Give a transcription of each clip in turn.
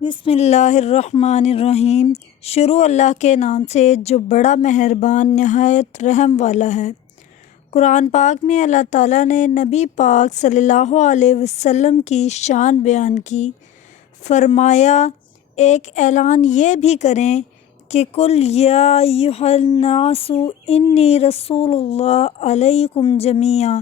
بسم اللہ الرحمن الرحیم۔ شروع اللہ کے نام سے جو بڑا مہربان نہایت رحم والا ہے۔ قرآن پاک میں اللہ تعالیٰ نے نبی پاک صلی اللہ علیہ وسلم کی شان بیان کی۔ فرمایا، ایک اعلان یہ بھی کریں کہ قل یا ایھا الناس انی رسول اللہ علیکم جمیعا۔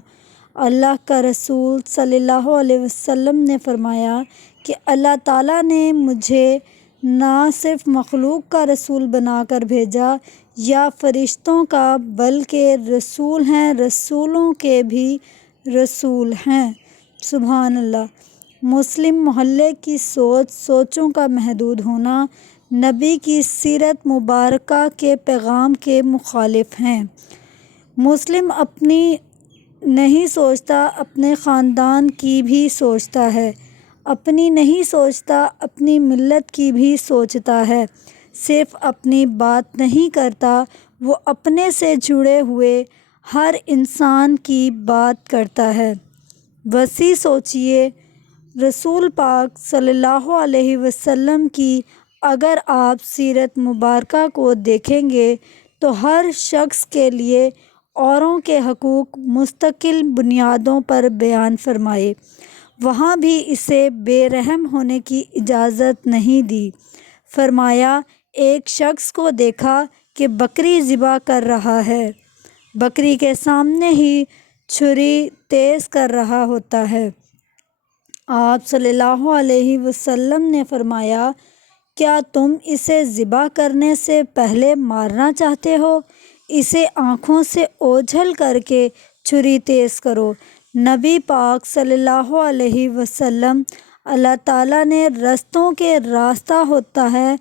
اللہ کا رسول صلی اللہ علیہ وسلم نے فرمایا کہ اللہ تعالیٰ نے مجھے نہ صرف مخلوق کا رسول بنا کر بھیجا یا فرشتوں کا، بلکہ رسول ہیں، رسولوں کے بھی رسول ہیں۔ سبحان اللہ۔ مسلم محلے کی سوچوں کا محدود ہونا نبی کی سیرت مبارکہ کے پیغام کے مخالف ہیں۔ مسلم اپنی نہیں سوچتا، اپنے خاندان کی بھی سوچتا ہے، اپنی نہیں سوچتا، اپنی ملت کی بھی سوچتا ہے، صرف اپنی بات نہیں کرتا، وہ اپنے سے جڑے ہوئے ہر انسان کی بات کرتا ہے۔ وسیع سوچیے، رسول پاک صلی اللہ علیہ وسلم کی اگر آپ سیرت مبارکہ کو دیکھیں گے تو ہر شخص کے لیے اوروں کے حقوق مستقل بنیادوں پر بیان فرمائے۔ وہاں بھی اسے بے رحم ہونے کی اجازت نہیں دی۔ فرمایا، ایک شخص کو دیکھا کہ بکری ذبح کر رہا ہے، بکری کے سامنے ہی چھری تیز کر رہا ہوتا ہے۔ آپ صلی اللہ علیہ وسلم نے فرمایا، کیا تم اسے ذبح کرنے سے پہلے مارنا چاہتے ہو؟ اسے آنکھوں سے اوجھل کر کے چھری تیز کرو۔ نبی پاک صلی اللہ علیہ وسلم، اللہ تعالیٰ نے رستوں کے راستہ ہوتا ہے،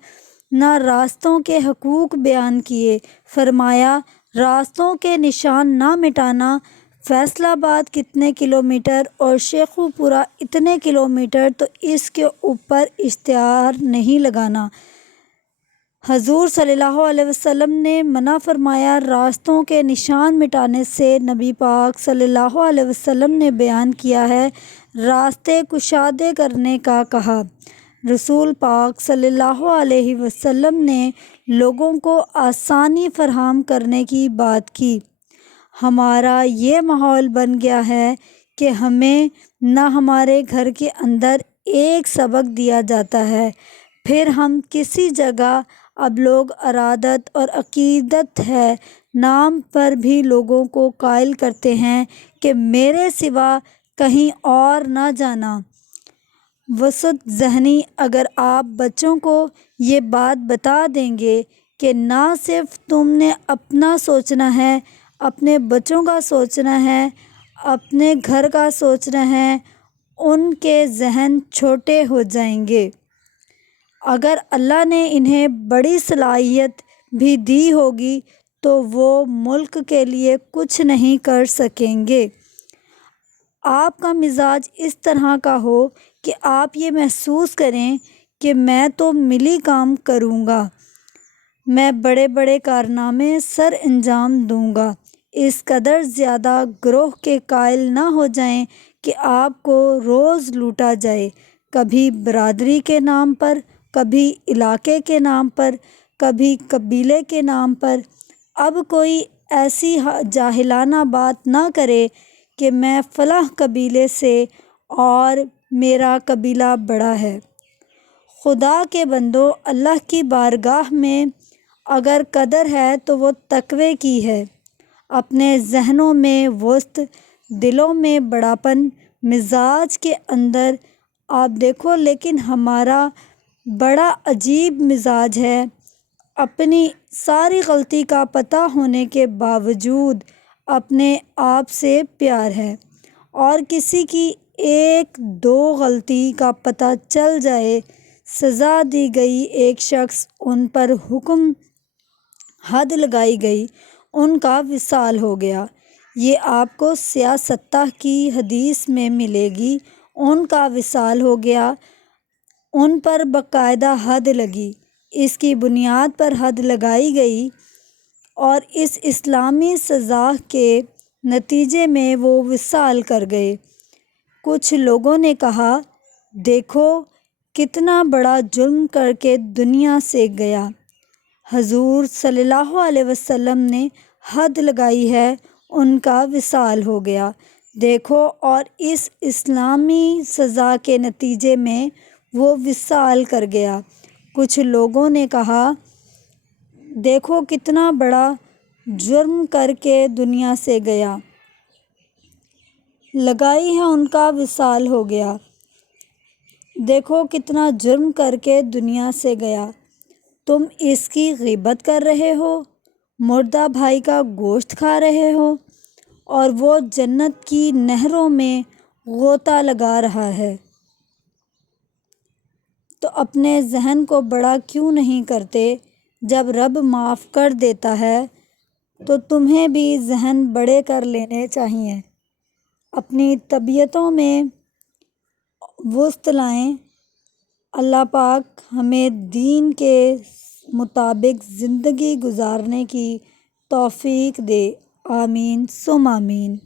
نہ راستوں کے حقوق بیان کیے۔ فرمایا، راستوں کے نشان نہ مٹانا۔ فیصل آباد کتنے کلومیٹر اور شیخوپورہ اتنے کلومیٹر، تو اس کے اوپر اشتہار نہیں لگانا۔ حضور صلی اللہ علیہ وسلم نے منع فرمایا راستوں کے نشان مٹانے سے۔ نبی پاک صلی اللہ علیہ وسلم نے بیان کیا ہے، راستے کشادہ کرنے کا کہا۔ رسول پاک صلی اللہ علیہ وسلم نے لوگوں کو آسانی فراہم کرنے کی بات کی۔ ہمارا یہ ماحول بن گیا ہے کہ ہمیں نہ ہمارے گھر کے اندر ایک سبق دیا جاتا ہے، پھر ہم کسی جگہ اب لوگ ارادت اور عقیدت ہے نام پر بھی لوگوں کو قائل کرتے ہیں کہ میرے سوا کہیں اور نہ جانا۔ وسعت ذہنی۔ اگر آپ بچوں کو یہ بات بتا دیں گے کہ نہ صرف تم نے اپنا سوچنا ہے، اپنے بچوں کا سوچنا ہے، اپنے گھر کا سوچنا ہے، ان کے ذہن چھوٹے ہو جائیں گے۔ اگر اللہ نے انہیں بڑی صلاحیت بھی دی ہوگی تو وہ ملک کے لیے کچھ نہیں کر سکیں گے۔ آپ کا مزاج اس طرح کا ہو کہ آپ یہ محسوس کریں کہ میں تو ملی کام کروں گا، میں بڑے بڑے کارنامے سر انجام دوں گا۔ اس قدر زیادہ گروہ کے قائل نہ ہو جائیں کہ آپ کو روز لوٹا جائے، کبھی برادری کے نام پر، کبھی علاقے کے نام پر، کبھی قبیلے کے نام پر۔ اب کوئی ایسی جاہلانہ بات نہ کرے کہ میں فلاں قبیلے سے اور میرا قبیلہ بڑا ہے۔ خدا کے بندو، اللہ کی بارگاہ میں اگر قدر ہے تو وہ تقوی کی ہے۔ اپنے ذہنوں میں وسعت، دلوں میں بڑاپن، مزاج کے اندر آپ دیکھو، لیکن ہمارا بڑا عجیب مزاج ہے۔ اپنی ساری غلطی کا پتہ ہونے کے باوجود اپنے آپ سے پیار ہے، اور کسی کی ایک دو غلطی کا پتہ چل جائے، سزا دی گئی، ایک شخص ان پر حکم حد لگائی گئی، ان کا وصال ہو گیا۔ یہ آپ کو سیاستہ کی حدیث میں ملے گی، ان کا وصال ہو گیا، ان پر باقاعدہ حد لگی، اس کی بنیاد پر حد لگائی گئی، اور اس اسلامی سزا کے نتیجے میں وہ وصال کر گئے۔ کچھ لوگوں نے کہا، دیکھو کتنا بڑا جرم کر کے دنیا سے گیا۔ حضور صلی اللہ علیہ وسلم نے حد لگائی ہے، ان کا وصال ہو گیا۔ دیکھو، اور اس اسلامی سزا کے نتیجے میں وہ وصال کر گیا۔ کچھ لوگوں نے کہا، دیکھو کتنا بڑا جرم کر کے دنیا سے گیا، لگائی ہے ان کا وصال ہو گیا۔ دیکھو کتنا جرم کر کے دنیا سے گیا، تم اس کی غیبت کر رہے ہو، مردہ بھائی کا گوشت کھا رہے ہو، اور وہ جنت کی نہروں میں غوطہ لگا رہا ہے۔ تو اپنے ذہن کو بڑا کیوں نہیں کرتے؟ جب رب معاف کر دیتا ہے تو تمہیں بھی ذہن بڑے کر لینے چاہیے۔ اپنی طبیعتوں میں وسعت لائیں۔ اللہ پاک ہمیں دین کے مطابق زندگی گزارنے کی توفیق دے۔ آمین ثم آمین۔